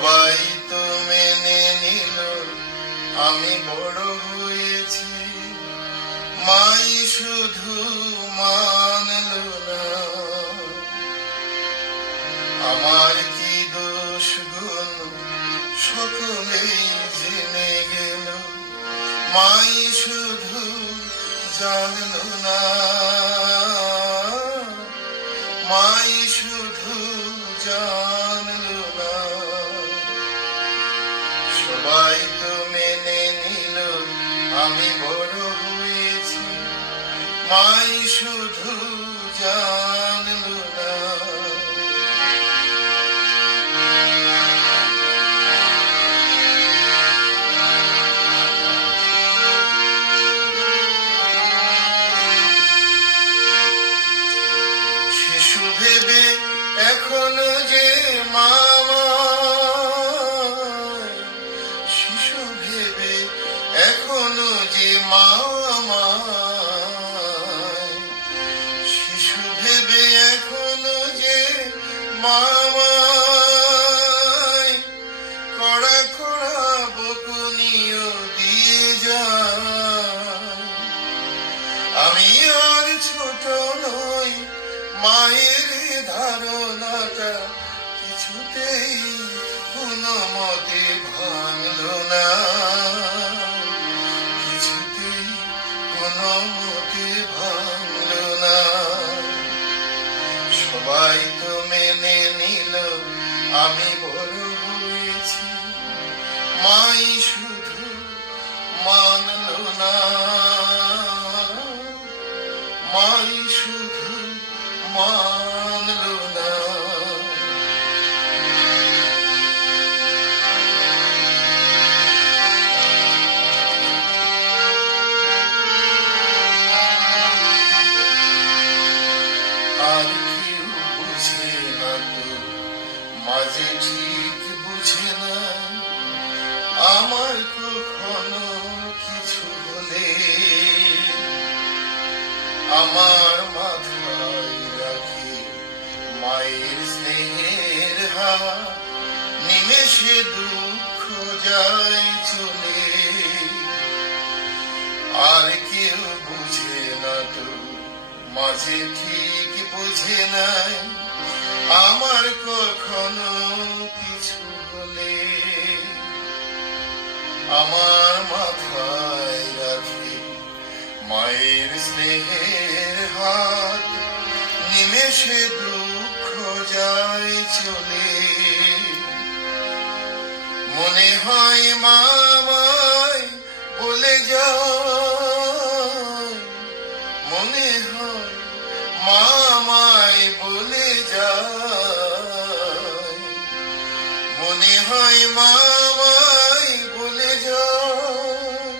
সবাই তো মেনে নিল আমি বড় হয়েছি, মাই শুধু মানল না। আমার কি দোষ গুণ সকলেই জেনে গেল, মাই শুধু জানল না। মাই শুধু জানল না। সবাই তো মেনে নিল আমি বড় হয়েছি, মাই শুধু জানল না। শিশু ভেবে এখনো যে মামা, শিশু ভেবে এখনো যে মামা, শিশু ভেবে এখনো যে মামা, কড়া কড়া বকুনিও দিয়ে যায়। আমি আর ছোট নই, মায়ের ধারণাটা কিছুতেই কোনো মতে ভাঙল না, কিছুতেই কোনো মতে ভাঙল না। সবাই তো মেনে নিল আমি বড় হয়েছি, মাই শুধু মানল না। মাই শুধু মানল না। আর কেউ বুঝে না তো, মাঝে ঠিক বুঝে না, আমার কখনো কিছু হলে আমার মাথায় রাখি মায়ের স্নেহের হাত, নিমেষে দুঃখ যায় চলে। আর কেউ বুঝে না তো, মাঝে ঠিক বুঝে নাই, আমার কখনো কিছু হলে আমার মাথায় রাখি মায়ের স্নেহের হাত, নিমেষে দুঃখ যায় চলে। মনে হয় মামায় বলে যায়, মনে হয় মামায় বলে যায়, মনে হয় মামায় বলে যায়,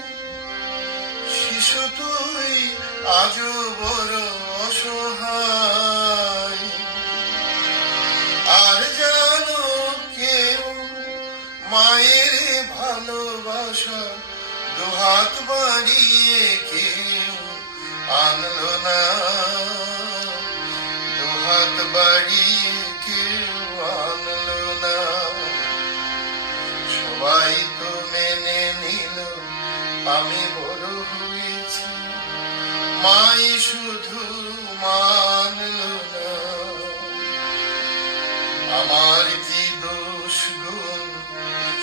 শিশু তুই আজও বড় অসহায়। আর জানো কেউ মায়ের ভালোবাসা দুহাত বাড়িয়ে কেউ আনলো না, দুহাত বাড়িয়ে কেউ আনলো না। সবাই তো মেনে নিল আমি বড় হয়েছি, মাই শুধু মানল না। আমার কি দোষ গুণ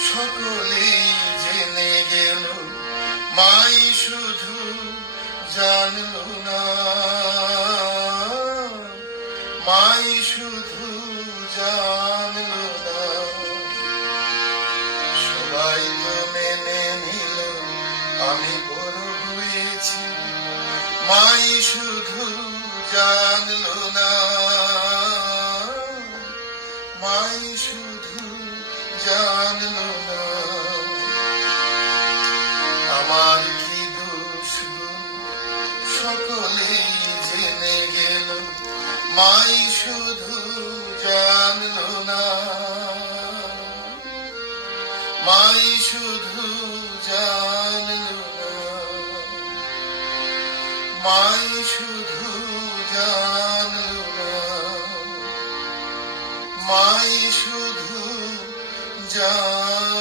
সকলেই জেনে গেল, মাই শুধু জানল না। মাই শুধু জানল না। সবাই তো মেনে নিল আমি বড় হয়েছি, মাই শুধু জানল না। মাই শুধু জানল না। আমার কি দোষ সকলেই জেনে গেল, মাই শুধু জানল না। মাই শুধু জানল না। মাই শুধু জানল না। মাই শুধু জানলো